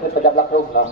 ขึ้นประจำรับรุ่งเนาะ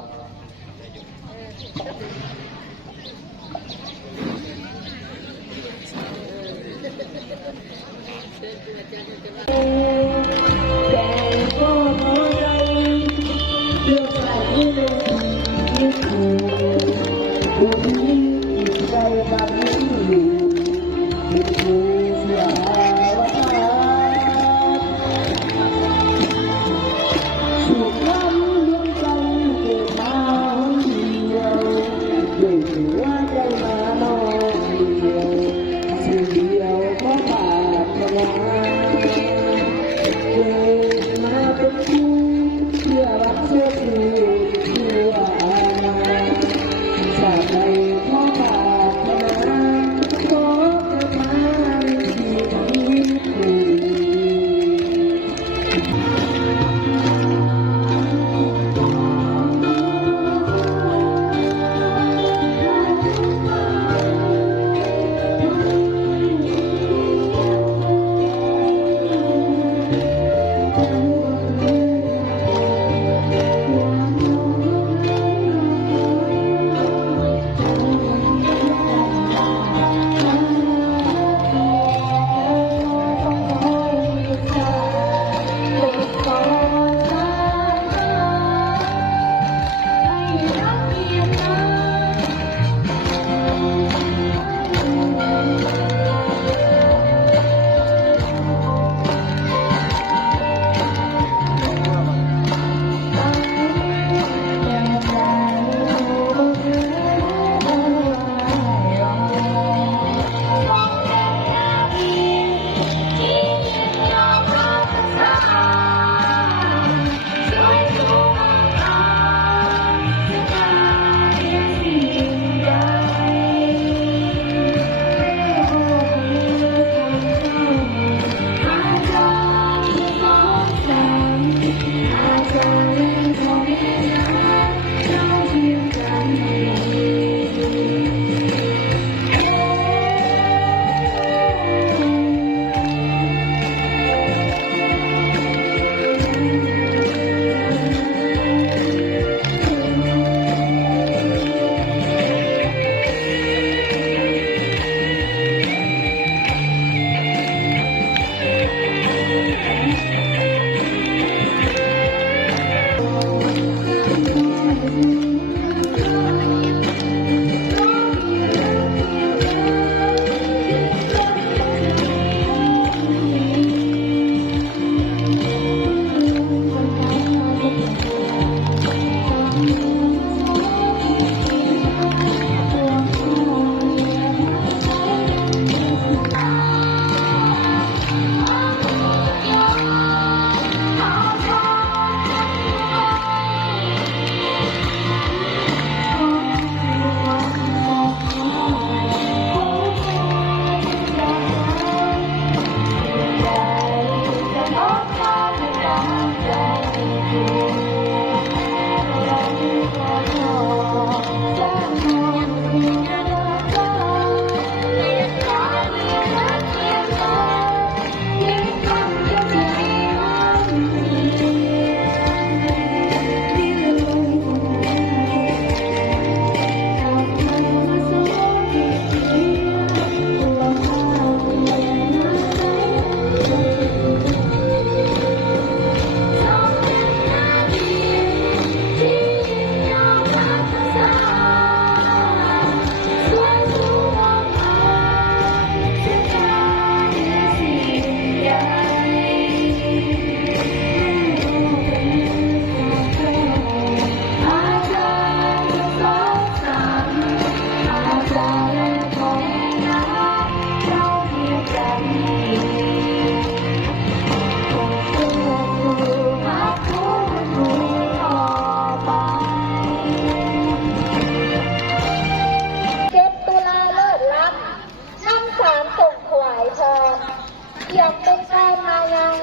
ยังเป็นการมายัง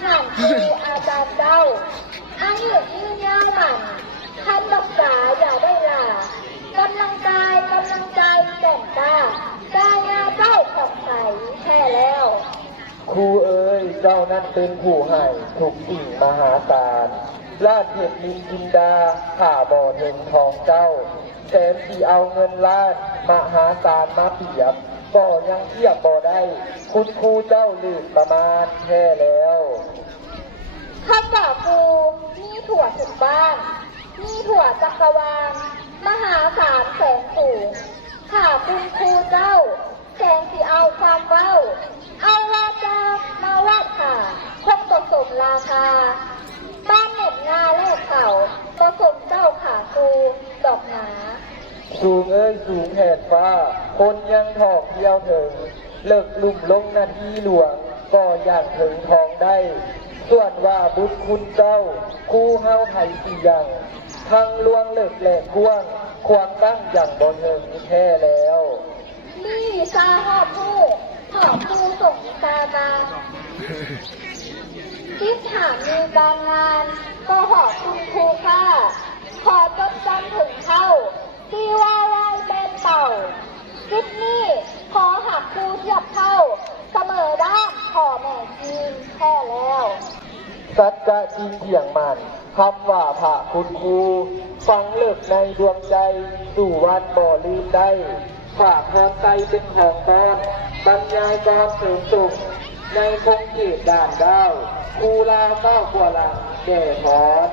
ผ่านครูอาจารย์เจ้าอายุยืนยาวหมั่นท่านรักษาอย่าได้ลากำลังใจแก่งกล้ากายาเจ้าสดใสแท้แล้วครูเอ๋ยเจ้านั้นเป็นผู้ให้ทุกสิ่งมหาศาล ลาดเห็ดลินจินดาข่าบ่อเห็นทองเจ้าแสนที่เอาเงินล้านมหาศาลมาเปรียบบ่ยังเทียบบ่ได้คุณครูเจ้าลืมประมาณแท้แล้วข้าป่ากูมีถั่วถึงบ้านมีถั่วจักรวาลมหาศาลแสนสูงข้าคุณครูเจ้าแสนที่เอาความเว้าเอาวาจามาว่าค่ะคงตกสมราคาบ้านเน็ตงาแลกเขาประสมเจ้าขาคูดอกหนาสูงเอ้ยสูงแผ่นฟ้าคนยังทองเที่ยวถึงเลิกลุ่มลงนาทีหลวงก็อย่างถึงทองได้ส่วนว่าบุญคุณเจ้าคู่เฮาไทยสี่อย่างทั้งลวงเลิกแหลกพ่วงควงตั้งอย่างบนเงินแท้แล้วนี่ซาหอบผู้หอบผู้ส่งตามาคิดถามมีการงานก็หอบคุณครูค่ะขอจดจำถึงเข้าที่ว่าไว้เป็นเต่าคิดนี่ขอหักครูเทียบเท่าเสมอด้านพ่อแม่จีนแท้แล้วสัจจะจริงเที่ยงมันคำว่าพระคุณครูฟังเลิกในดวงใจสู่วันบ่ลืมได้ฝากพรใจเป็นของตอนบรรยายกรเสริมสุขในคงเขตด่านดาวครูลาเก้ากว่าหลังแก่พร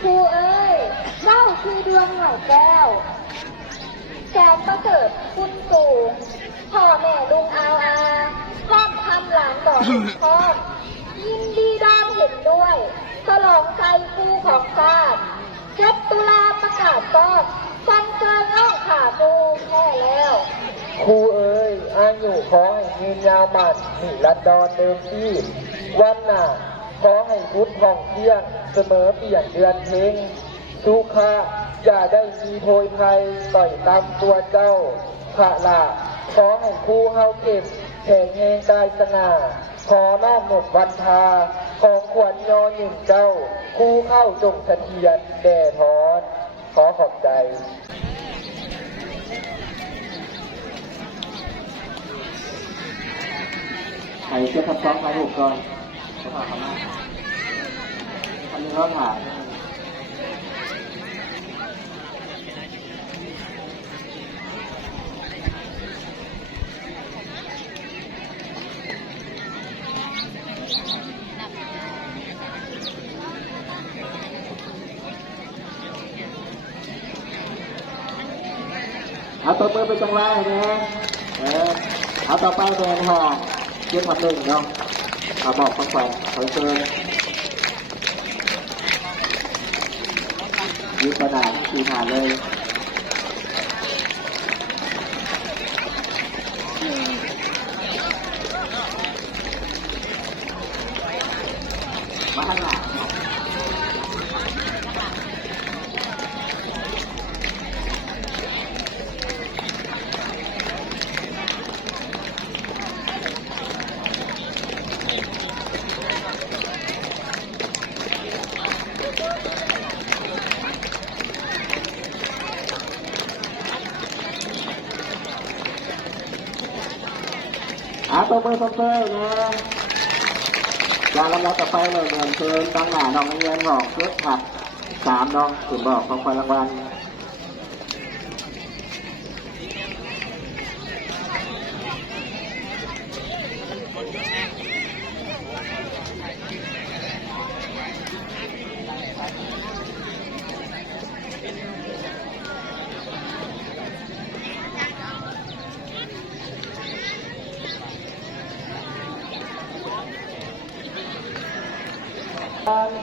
ครูเอ้ยเจ้าคือดวงหน่อยแก้วแสนประเสริฐคุณสูงพ่อแม่ลุงอาพร้อมทำหลานต่อพร้อมยินดีด้อมเห็นด้วยฉลองใจครูของชาติ7 ตุลาประกาศต้อนฟันเกินน้องขาครูแค่แล้วครูเอ้ยอายุขอให้ยืนยาวมันนิรันดรเดิมที่วันหน้าขอให้พุทธท่องเที่ยงเสมอเปลี่ยนเดือนเพ็งสุขะอย่าได้มีโพยภัยต่อยตามตัวเจ้าขะละขอให้ครูเฮาเก็บแข็งแรงกายสง่าขอน้อมหมดวันทาของขวัญยอหนึ่งเจ้าครูเข้าจงเสถียรแด่พรขอขอบใจใครจะทับซ้อมถ่ายรูปก่อนจะพาเขามาอันนี้เราถ่ายเอาตัวมือไปจังไรนะเอาต่อไปแดงหอมเย็บทำหนึ่งเนาะเอาบอกฟังฟังขอเชิญยืดกระดาษสีผ่านเลยมาข้างหลังตัวมือส้มเต้นะการรับต่อไปเลยเงินเชิญตั้งหน้าน้องเงินหอกเช็คผัด3น้องถึงบอกของคนรางวัล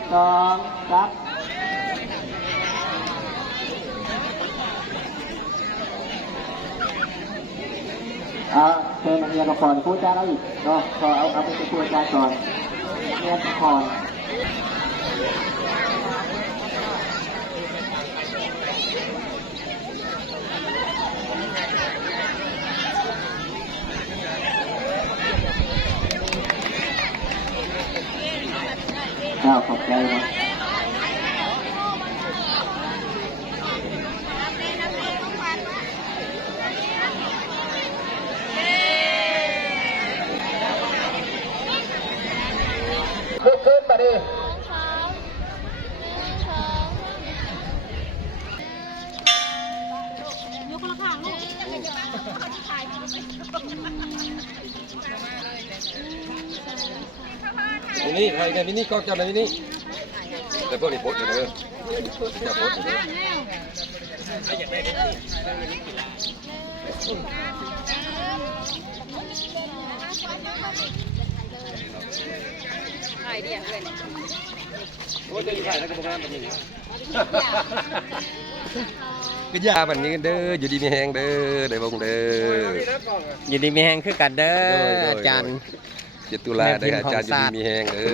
2 ครับเชิญนักเรียนละครครูจ้าเราอีกเนาะขอเอาไปครูจ้าก่อนเรียนละครขอบใจนะขึ้นมาดิ นี่ใครในนี่ก็เจ้าในนี่แต่พวกนี้โพสต์อยู่เด้อจะโพสต์อยู่เด้อ โอ้ยจะถ่ายแล้วก็บ่งามแบบนี้ก็ยาแบบนี้เด้ออยู่ดีมีแหงเด้อได้บ่งเด้อ อยู่ดีมีแหงคือกันเด้ออาจารย์ 7 ตุลาได้อาจารย์อยู่ดีมีแหงเด้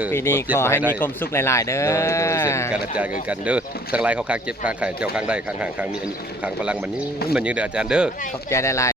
อ ปีนี้ขอให้มีความสุขหลาย ๆ เด้อ โดยเช่นกันอาจารย์คือกันเด้อทั้งหลายเขาข้างเจ็บข้างไข้เจ้าข้างได้ข้างห่างข้างมีข้างพลังมันนี้มันยังเด้ออาจารย์เด้อ ขอบใจหลายๆ